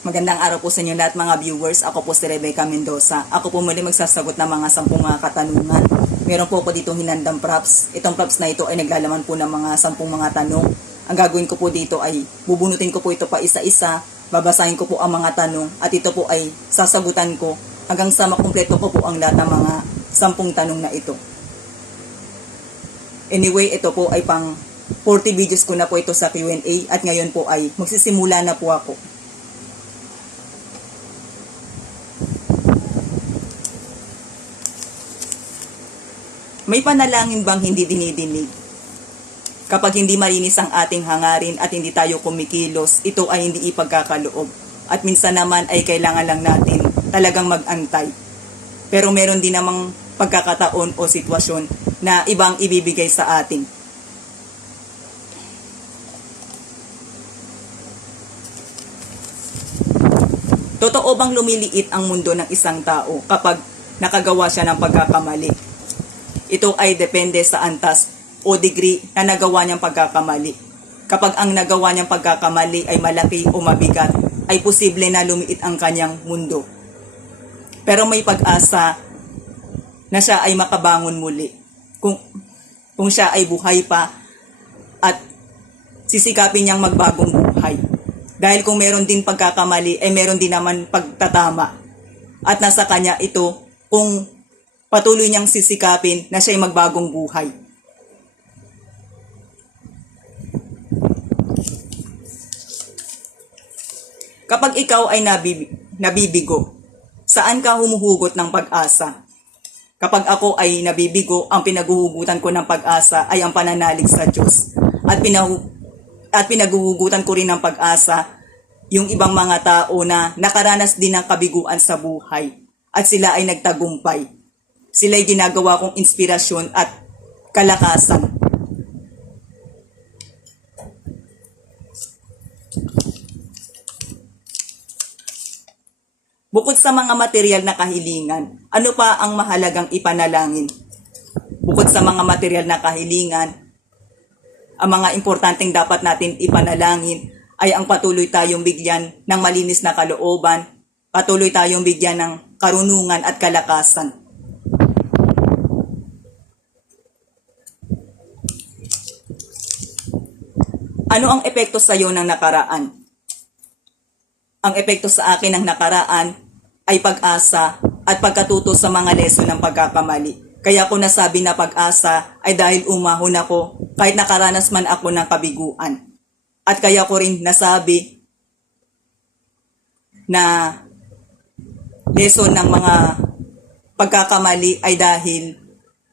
Magandang araw po sa inyo lahat mga viewers. Ako po si Rebecca Mendoza. Ako po muli magsasagot ng mga 10 katanungan. Meron po ako dito hinandang props. Itong props na ito ay naglalaman po ng mga 10 mga tanong. Ang gagawin ko po dito ay bubunutin ko po ito pa isa-isa, babasahin ko po ang mga tanong at ito po ay sasagutan ko hanggang sa makumpleto ko po ang lahat ng mga 10 tanong na ito. Anyway, ito po ay pang 40 videos ko na po ito sa Q&A at ngayon po ay magsisimula na po ako. May panalangin bang hindi dinidinig? Kapag hindi malinis ang ating hangarin at hindi tayo kumikilos, ito ay hindi ipagkakaloob. At minsan naman ay kailangan lang natin talagang mag-antay. Pero meron din namang pagkakataon o sitwasyon na ibang ibibigay sa atin. Totoo bang lumiliit ang mundo ng isang tao kapag nakagawa siya ng pagkakamali? Ito ay depende sa antas o degree na nagawa niyang pagkakamali. Kapag ang nagawa niyang pagkakamali ay malaki o mabigat, ay posible na lumiit ang kanyang mundo. Pero may pag-asa na siya ay makabangon muli. Kung siya ay buhay pa at sisikapin niyang magbagong buhay. Dahil kung meron din pagkakamali, ay meron din naman pagtatama. At nasa kanya ito kung patuloy niyang sisikapin na siya'y magbagong buhay. Kapag ikaw ay nabibigo, saan ka humuhugot ng pag-asa? Kapag ako ay nabibigo, ang pinaguhugutan ko ng pag-asa ay ang pananalig sa Diyos. At pinaguhugutan ko rin ng pag-asa yung ibang mga tao na nakaranas din ng kabiguan sa buhay at sila ay nagtagumpay. Sila'y ginagawa kong inspirasyon at kalakasan. Bukod sa mga material na kahilingan, ano pa ang mahalagang ipanalangin? Bukod sa mga material na kahilingan, ang mga importanteng dapat natin ipanalangin ay ang patuloy tayong bigyan ng malinis na kalooban, patuloy tayong bigyan ng karunungan at kalakasan. Ano ang epekto sa iyo ng nakaraan? Ang epekto sa akin ng nakaraan ay pag-asa at pagkatuto sa mga leson ng pagkakamali. Kaya ko nasabi na pag-asa ay dahil umahon ako kahit nakaranas man ako ng kabiguan. At kaya ko rin nasabi na lesson ng mga pagkakamali ay dahil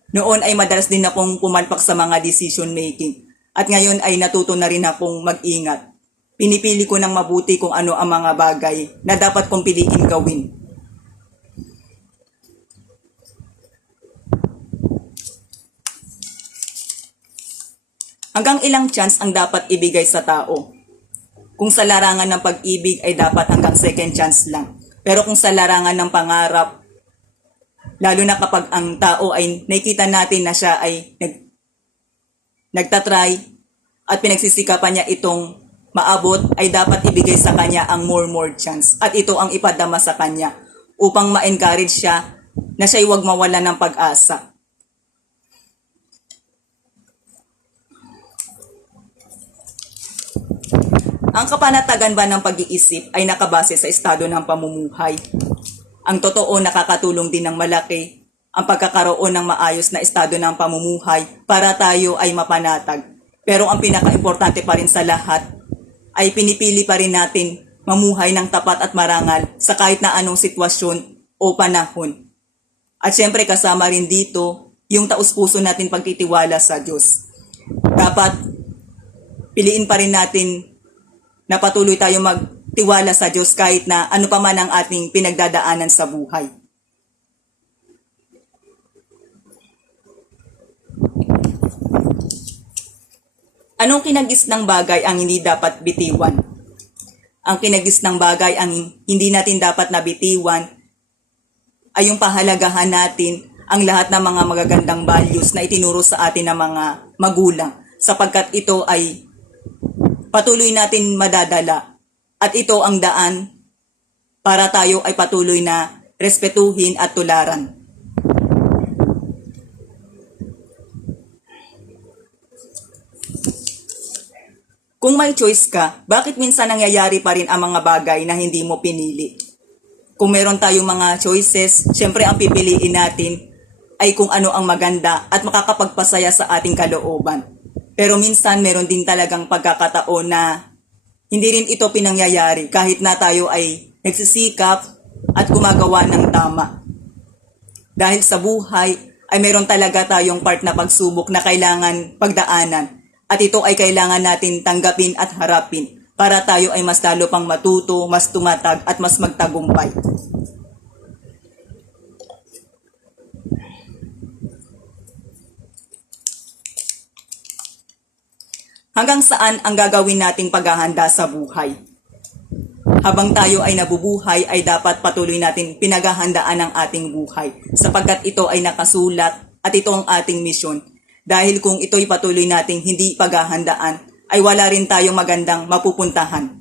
noon ay madalas din akong pumalpak sa mga decision making. At ngayon ay natuto na rin akong mag-ingat. Pinipili ko ng mabuti kung ano ang mga bagay na dapat kong piliin gawin. Hanggang ilang chance ang dapat ibigay sa tao? Kung sa larangan ng pag-ibig ay dapat hanggang second chance lang. Pero kung sa larangan ng pangarap, lalo na kapag ang tao ay nakikita natin na siya ay nagtatry at pinagsisikapan niya itong maabot, ay dapat ibigay sa kanya ang more chance. At ito ang ipadama sa kanya upang ma-encourage siya na siya'y huwag mawala ng pag-asa. Ang kapanatagan ba ng pag-iisip ay nakabase sa estado ng pamumuhay? Ang totoo, nakakatulong din ng malaki ang pagkakaroon ng maayos na estado ng pamumuhay para tayo ay mapanatag. Pero ang pinaka-importante pa rin sa lahat ay pinipili pa rin natin mamuhay ng tapat at marangal sa kahit na anong sitwasyon o panahon. At syempre kasama rin dito yung taus-puso natin pagtitiwala sa Diyos. Dapat piliin pa rin natin na patuloy tayo magtiwala sa Diyos kahit na ano pa man ang ating pinagdadaanan sa buhay. Anong kinagis ng bagay ang hindi dapat bitiwan? Ang kinagis ng bagay ang hindi natin dapat nabitiwan ay yung pahalagahan natin ang lahat ng mga magagandang values na itinuro sa atin ng mga magulang, sapagkat ito ay patuloy natin madadala at ito ang daan para tayo ay patuloy na respetuhin at tularan. Kung may choice ka, bakit minsan nangyayari pa rin ang mga bagay na hindi mo pinili? Kung meron tayong mga choices, syempre ang pipiliin natin ay kung ano ang maganda at makakapagpasaya sa ating kalooban. Pero minsan meron din talagang pagkakataon na hindi rin ito pinangyayari kahit na tayo ay nagsisikap at gumagawa ng tama. Dahil sa buhay ay meron talaga tayong part na pagsubok na kailangan pagdaanan. At ito ay kailangan natin tanggapin at harapin para tayo ay mas lalo pang matuto, mas tumatag at mas magtagumpay. Hanggang saan ang gagawin nating paghahanda sa buhay? Habang tayo ay nabubuhay ay dapat patuloy natin pinaghahandaan ang ating buhay sapagkat ito ay nakasulat at ito ang ating misyon. Dahil kung ito'y patuloy nating hindi paghahandaan, ay wala rin tayong magandang mapupuntahan.